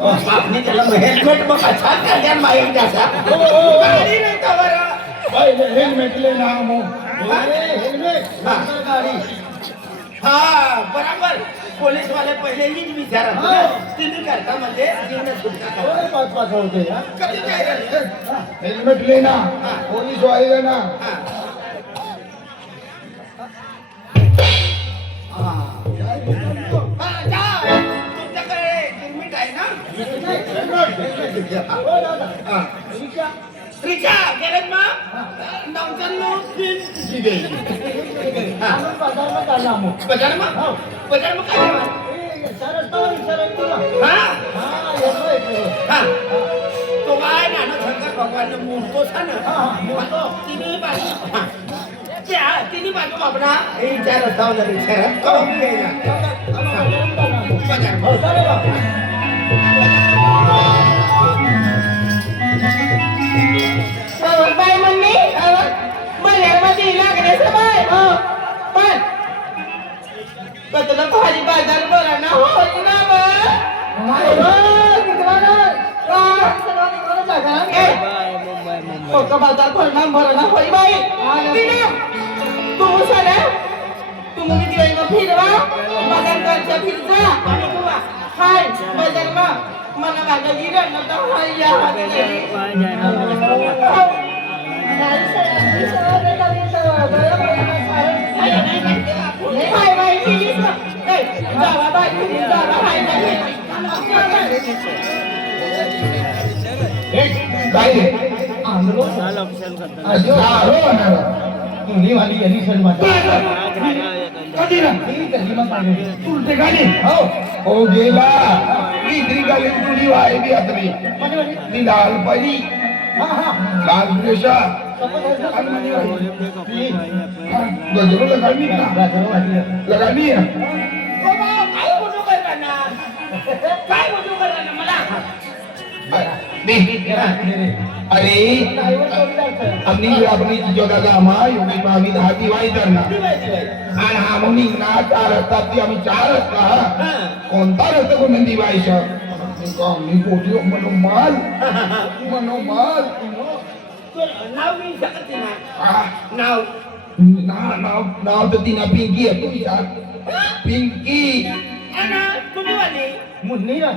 आपने त्याला हेल्मेट मग अच्छा कल्याण माहीत त्याचा गाडी नाही का बरं पहिले हेल्मेट ले ना मग हेल्मेट गाडी हा बरोबर पोलीस वाले पहिले हीच विचारत तिने करता म्हणजे जीवन सुटका पाच पाच होते कधी नाही हेल्मेट ले ना पोलीस वाले ना तुमच्याकडे लिमिट आहे ना रिक्षा गॅरेज मग 99 बाजार मग काय तो काय नाना शंकर भगवान मूर्तो था ना तिन्ही बाजू बाबरा हे चार रस्ता रिक्षा बाय मम्मी बाजारमध्ये लागण्याचं बाय पण तुला भाजी बाजार बरा ना होई ना बाजार भरणा भरणा होई बाई तुम्ही सर तुम्ही दिवाळी फिरवा बाजार करता फिरता हाय बाजार मग मला माझ्या गिरण हाय या हो गेला गाडी तुझी वायदी असली ती लाल पाहिली लाल रेषा गजरो लगानी लगानी अरे हमने अपनी जोड़ा गामा योगी मावी धाती वाई करना आणि हा मग निघणार चार रस्ता ती आम्ही चार रस्ता कोणता रस्ता कोण दिवायचा मी पोटी मनोमाल नाव मी शकत नाही नाव नाव तर तिना पिंकी आहे तू यार पिंकी तुम्ही वाली मुन्नी ना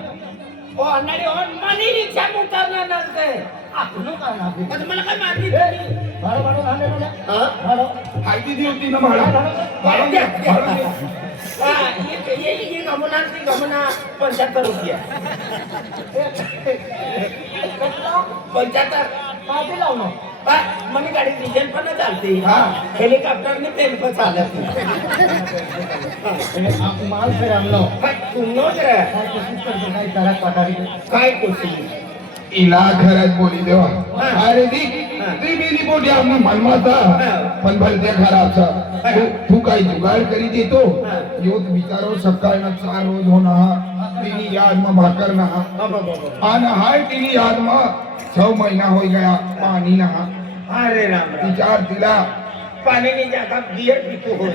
ओ अन्नाडी ओ मनी रिक्षा उतरणार नसते आपण काय मला काय मारली हायती दी होती ना भाडा ये गमना 75 रुपये 75 काय लावणं मनी गाडी डिझेल पण चालते हेलिकॉप्टरने तेल पण चालत माल फिर आणलो तुम्ही काय कोशिश इला घरात बोली देवा अरे ती मेली पोटी आम्ही मनमाता पण भलत्या खराबचा तू काही जुगाड करी देतो योत विचारो सकाळ ना 4 रोज होना तिनी याद में भाकर ना आणि हाय तिनी याद में 6 महीना हो गया पानी ना अरे राम विचार तिला पाण्याची जागा बियर पितो हो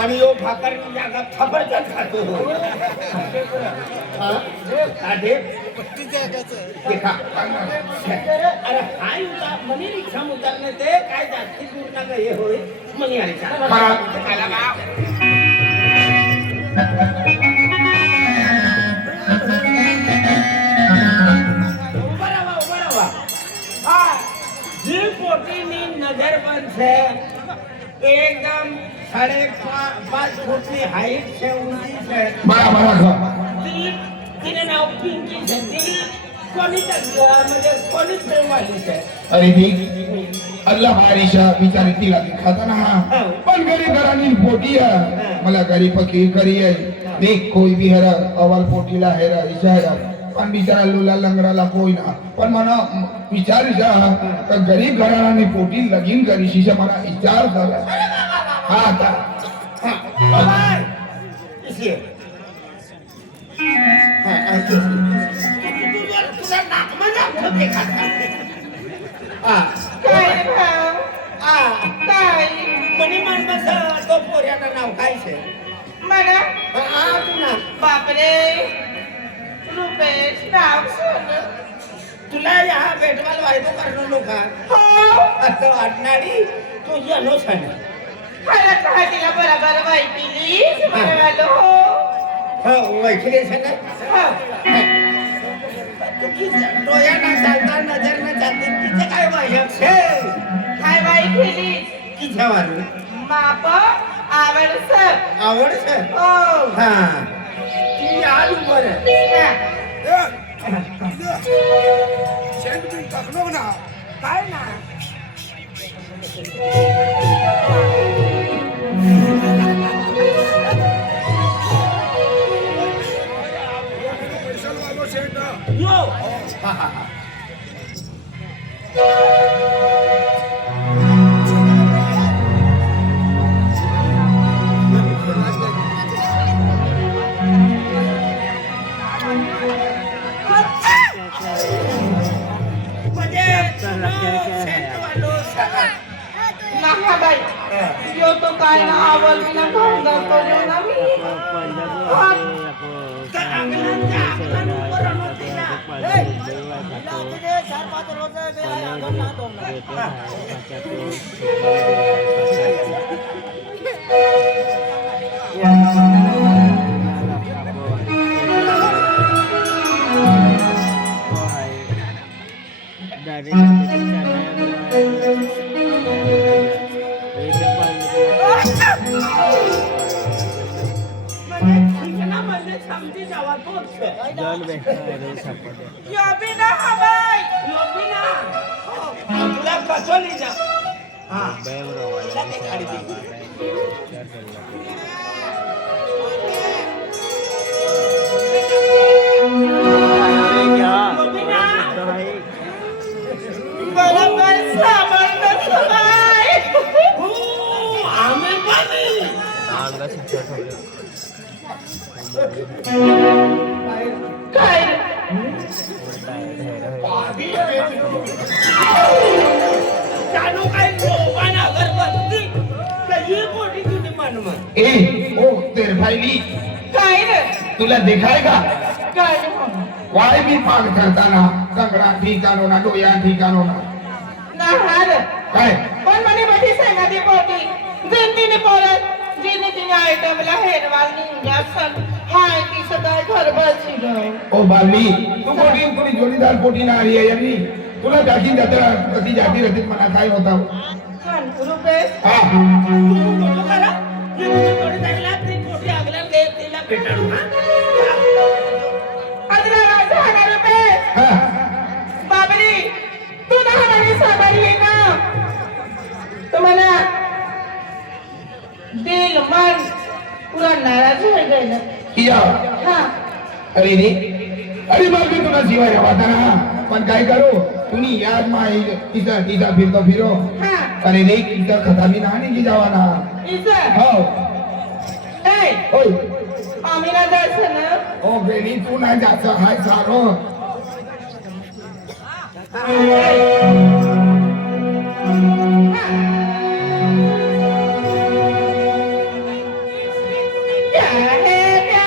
आणि यो भाकरची जागा खबरदार खातो हो अरे हाय उता मनी रिक्षा उतरणे ते काय जास्ती दूर ना हे होय मनी आली जी पोटी नजर बंद है एकदम 5.5 फुट की हाइट से ऊंची है बड़ा तिने नाव पिंकी है तिने कोणी प्रेम वाली है अरे देख अल्लाह हारिशा बिचारी तिला खाता ना पण गरीब घरानी पोटी है मला गरीब पकी करी है देख कोई भी है अवल पोटीला है रिशा है पण बिचारा लुला लंगराला कोई ना पण मना विचार का गरीब घराणी पोटी लगीन करी शिशा मला विचार झाला हा आता इसलिए तुझा नाक माझा देखा काय मनी मन बस तो पोऱ्याचं नाव काय छे मला तुला बापरे रुपेश नाव सोड. तुला या बेटवाल वायदो करणं नका हो असं वाटणारी तू येणो सांग खरं का तिला बरोबर माहिती बरं हो हो वैखरी सांग हो तू डोळ्यानं चालता नजरनं चालते तिचं काय वायक काय बाई केली किती वारू माप आवडस आवडस हो हा ती आलू बरं काय ना यो हा हा हा महाबाई यो तो काय ना आवडली ना भंगा करू ना मी यो बी ना हबाई तुला कसोली ना हा ते खाली दे. बरोबर साबण बाई हो, आम्ही पाणी काय चालू काय लोकांना अगरबत्ती कधी मोठी तुझी मनमन ए ओ तेरे भाईली काय रे तुला देखायगा काय वाय भी पाग करताना कंगडा ठिकाणो ना डोया ठिकाणो ना नाहार काय पण म्हणे बठी संगाती पोटी जिंतीने पोरत जिने तिने आयटमला हेरवाल निघ्या सन हाय ती सकाळ घर बसली ग ओ बावली तू मोठी तुझी जोडीदार पोटी ना आली आहे यांनी तुला जाती जत्रा कधी जाती रहती मना काय होता कान रुपेश हा तू मोठं करा मी तुझी थोडी जायला ती मोठी आगला दे तिला भेटाडू ना अदरा राजा हना रुपेश हा बाबरी तू ना हमारी सामारी है ना तुम्हाला दिल मन पूरा नाराज हो गए ना किया हाँ अरे रे अरे मग मी तुला शिवाय वाटा ना पण काय करू तुम्ही याद माई तिचा तिचा फिरो हाँ अरे रे तिचा खतामी ना नाही की जावा ना इसे हो ए ओय आमिना दर्शन ओ बेली तू नाही जायचं हाय सारो क्या है क्या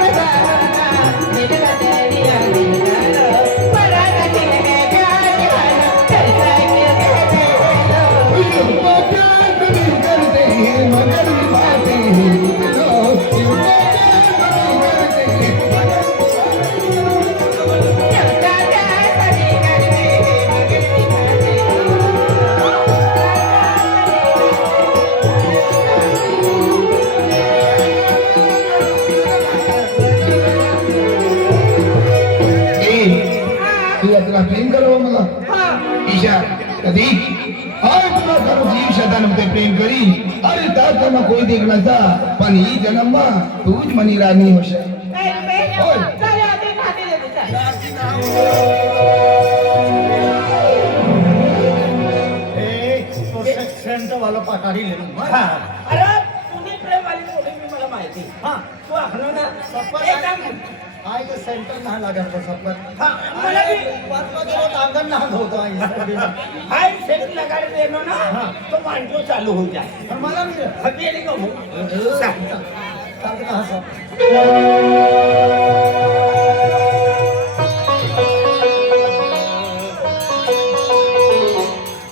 बताओ दिल का तेरिया बड़ा कठिन करी अरे दादा में कोई देखना था पण ही जन्म में तूच मनी रानी होशे ए रुपे ओय. चल आते खाते देते चल सेंटर वाला पटारी ले लूं हा. अरे तुम्ही प्रेमवाली मुली मी मला माहिती हा तू आखलो ना एक काम कर. आई तो सेंटर ना लगा तो सब पर हा, मला बी आंगन ना होता है हाय सेट लगाड देनो ना तो मांडो चालू हो जाए मला भी अभी ये को कहाँ सब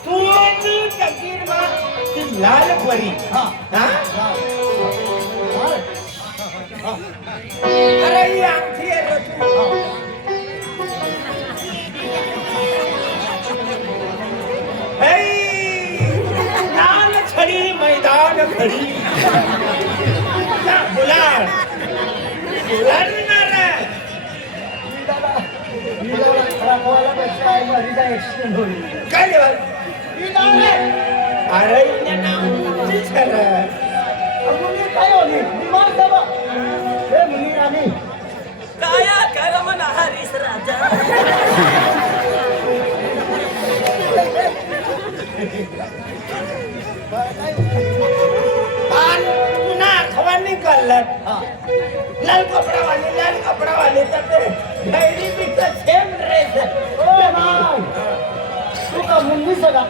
तू ती तकीर मा ती लाल परी हाँ हा हाँ अरे ही आमची आहे रे तू. हे, लाल छडी मैदान खडी जा, बुलाड बुलाडणार आहे. वाला बच्चा है मरीजा एक्सीडेंट हो गया काय देवाल अरे इने नाव तीच खरं. अब मुझे काय होगी बीमार सब ए मुनी रानी काया करमन हरीश राजा आणि पुन्हा आठवणी कळलं लाल कपडा वाले तर ते घरी बिकत सेम ड्रेस ओ नाम तू का मुन्नी सगा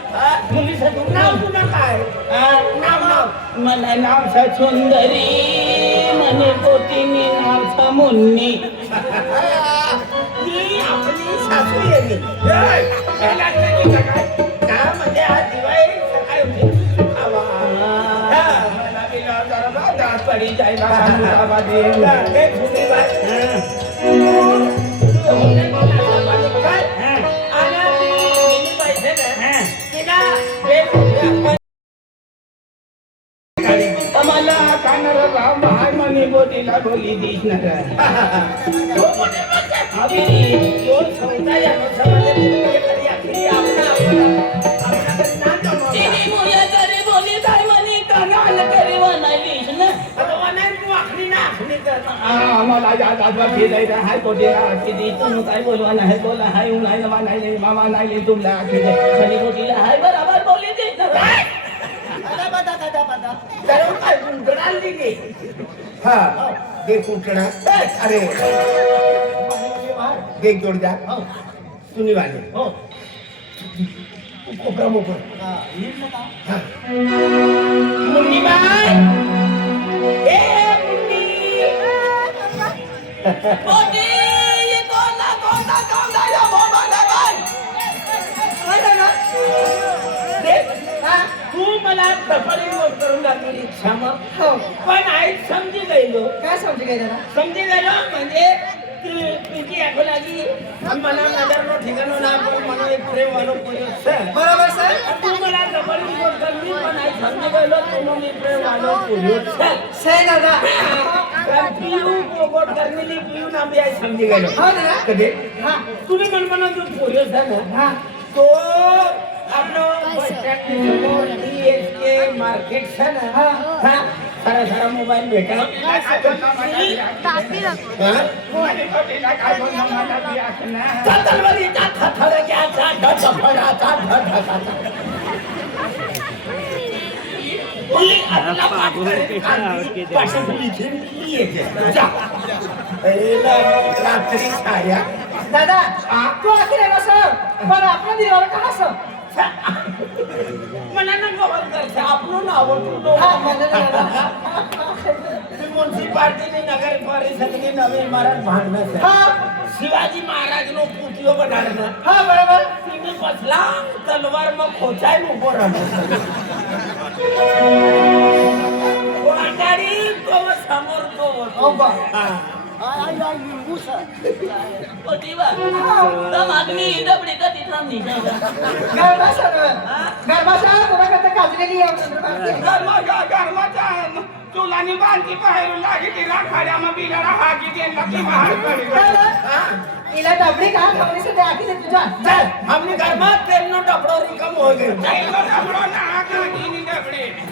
मुन्नी से तू नाव पुन्हा काय नाव मला नावचा सुंदरी म्हणे पोतीनी नावचा मुन्नी ही आपली सासू येते म्हणजे आज दिवाळी सकाळी होते आवा. हा, मला बी लाव जरा बा, दात पडी जाईल बा, मुलाबा दे. ते जुनी बात. तू होते मला सापाने काय? आणि तिने पैसे दे. तिनं ते आपण आम्हाला कानार राम हाय म्हणे बोटीला बोली दिसणार अभी दोन सौदा या समजले ते कधी आखरी आपला कधी ना जमवला. तिने मुया करे बोली काय म्हणे कानाल करे वनालीस ना आता वनाई तू आखरी ना आखरी कर. आम्हाला याद आठवत गेलाय हाय बोटीला किती तुम्ही काय बोलवा नाही बोला हाय नाही नाही मामा नाही तुमला म्हणे बोटीला हाय बरोबर बोली देणार तर काय गुंगडाल दिली हा दे कुंकणा अरे दे जोडदार हो सुनी वाले हो कोपरा मोपर का ये लगा हा मुन्नी बाय ए मुन्नी बोटी ये कोणा या बोला बाय तू मला टपरी करून लागली इच्छा मग पण आई समजी गेलो काय समजी काय दादा समजी गेलो म्हणजे तुझी आठवण आली मला नजर नो ठिकाणो ना पण मला एक प्रेम वालो पुरुष बरोबर सर तू मला टपरी करली पण आई समजी गेलो तू मी प्रेम वालो पुरुष सही दादा पिऊ गोट करनेली पिऊ ना मी आई समजी गेलो हो ना कधी हा तुम्ही म्हणताना जो पुरुष आहे ना हा तो आपलो बस स्टँड के मार्केट से ना हाँ सारा सारा मोबाइल बेटा चल चल वाली था थोड़ा क्या था ढट फड़ा था ढट बोली अगला पाठ करे पाठ लिखीन लिए जा एला रात्री छाया दादा तू आखिर आहे सर पण आपण दिवाला का सर मला ना गवत करते आपण आवडतो हा मला म्युनिसिपालिटी नगर परिषद नवी इमारत बांधणं हा शिवाजी महाराज नो पुतळो बनाडणं हा बरोबर तिने बसला तलवार मग खोचाय उभो राहणं कोणारी तो समोर तो बा आई आई नींबू सा पोटीवा तम आदमी डबडी कधी थांबली गरबा सर गरबा सर तुला कधी काजलेली आहे गरमाचा चुलानी बांधती बाहेर लागी तिला खाड्या मग बिलाला हाकी देणला की बाहेर पडली इला डबडी का खावली से आखी से तुझा हमने घर में तेल नो डबड़ो रिकम हो गए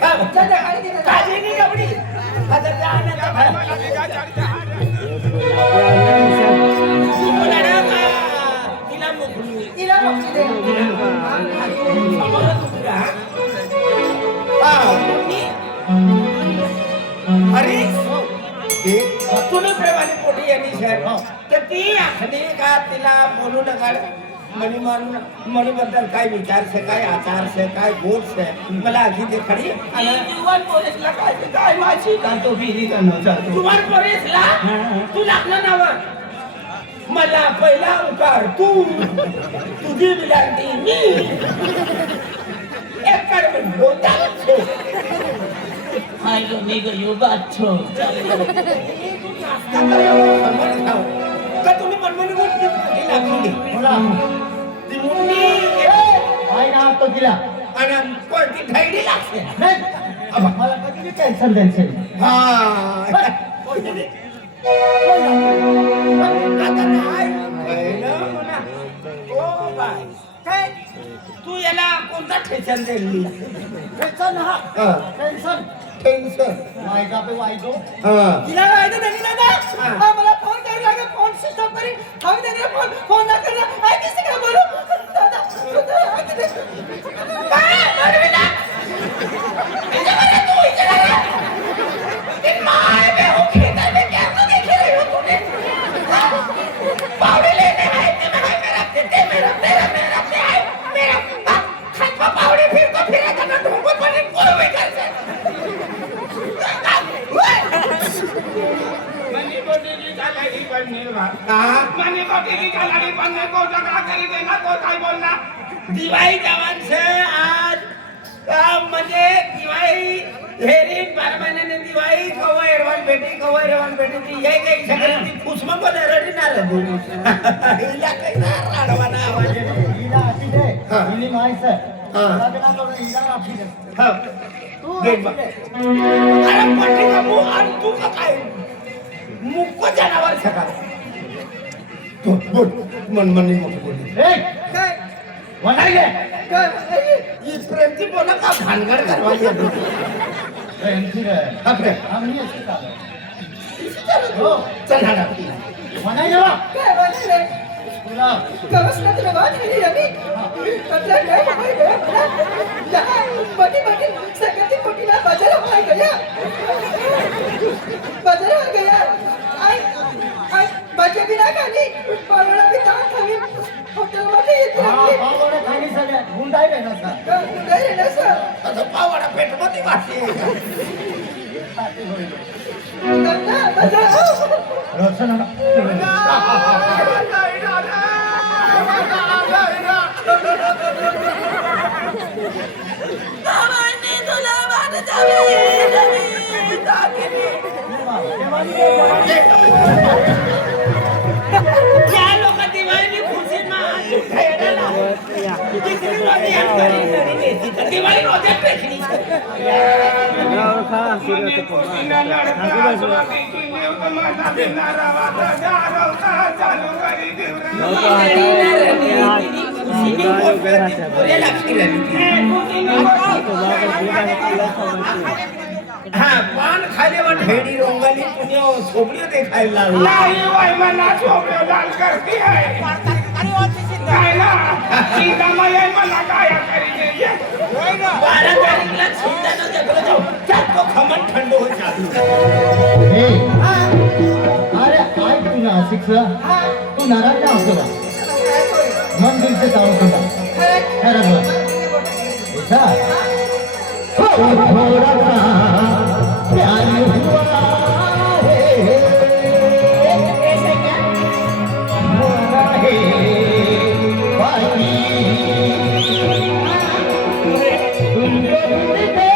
हा काळजी नाही एवढी. आता जा ना, जा बाहेर. तू बोलायला का? तिला मोकळी. समोरच उभी राहा. तुम्ही अरे तुम्ही प्रेमाने पोटी यांनी शहर तर ती आखणी का तिला बोलू नका मनीबद्दल काय विचार से काय आचार से काय गोड से मला आखी ते खडी आणि जुवान पोलीसला काय ते काय माझी का तो बिरी का नव्हता तुम्हाला पोरेसला तू लागलं नावर मला पहिला उकार तू तुझी विलांटी मी एक कर बोलता हाय लो निगो यो बाच्छो का तुम्ही मनमनी गोष्टी लागली ती मुंडी तो दिला आणि कोणती थैडी लागते मला कधी टेन्शन टेन्शन हा आता नाही पहिलं म्हणा ओ बाय काय तू याला कोणता ठेचन दिली टेन्शन हा टेन्शन टेन्शन वायदा पे वायदो तिला वायदा नाही दादा मला फोन कर लागे फोन स्विच ऑफ करी हम देने फोन ना करना आई किसी का बोलो दादा काय मरविला इधर आ तू इधर आ इन माय में हो खेतर में क्या तो देख रही हो तूने पावड़े लेने आए थे मैं मेरा तेरे मेरा तेरा मेरा मेरा खाट में पावड़े फिर तो फिर करना ढूंढो पर कोई भी कर से मनी बोटी की गाड़ी बनने वाला हां मनी बोटी की गाड़ी बनने को जगह करी देना तो काय बोलना दिवाळी जवान से आज म्हणजे दिवाळी हेरी 12 महिन्याने दिवाळी कवा एरवान भेटी ती हे काही सगळं ती खुशमा पण रडी ना रे हिला काही ना राडवाना आवाज हिला आती दे हां. हिली माहित आहे हां. लग्न करून हिला आती दे हा तू गेट बा. अरे पट्टी का मुंह आणि तू का काय मुक्को जनावर सकाळ तो बोल मनमनी नको बोल ए काय वनाई गे ही प्रेमची बोला का भानगड करवायची प्रेमची रे आपले आम्ही अशी चालू हो चल हाडा वनाई जेवा काय बोलले रे तुला कवसला तुला बात केली रवी मतलब काय होय गया बटी सकती पोटीला बाजार होय गया आई बचे बिना खाली पावडा भी ता खाली होटल मध्ये येते हां पावडे खाली सगळे गुंडाई रे ना सर नाही रे ना सर आता पावडा पेट मध्ये वाटते ना बाजार रक्षण या लोक दिवाळी खुशी दिवाळी रोजे पेटली हा पान खाले व ढेडी रोंगाली पुण्य सोबडी देखायला लागली नाही वय मला छोकरे लाल करती है काय ना सीता माया मला काय करी 12 तारीखला छिंदानं जगलं जाऊ त्यात तो खमन थंड होत जातो ए अरे काय तू ना शिक्षा तू नाराज ना होतो मन दिल से काम करता खरं बोल ऐसा थोड़ा सा प्यार हुआ है ऐसे क्या हुआ है पानी तुमको मिलते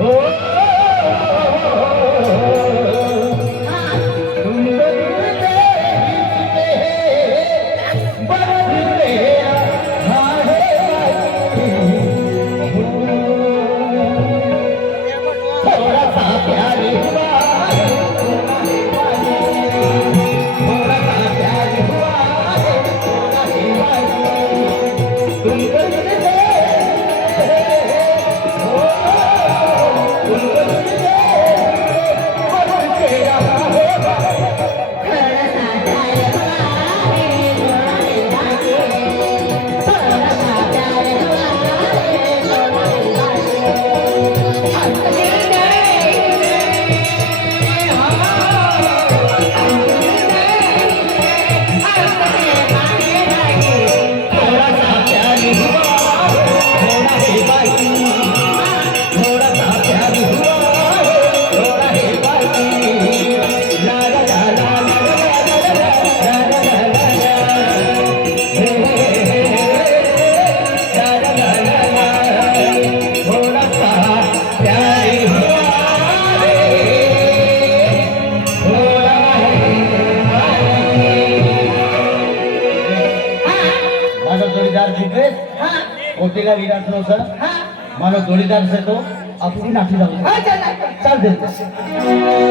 हो तुमको मिलते बदले थोड़ा सा प्यार हुआ थोड़ा सा प्यार हुआ तुमको मिलते जोडीदार शिकवेस हा पोटीला विराट नो सर हा मला जोडीदार से तो आपली नाठी जाऊ हा चल चालते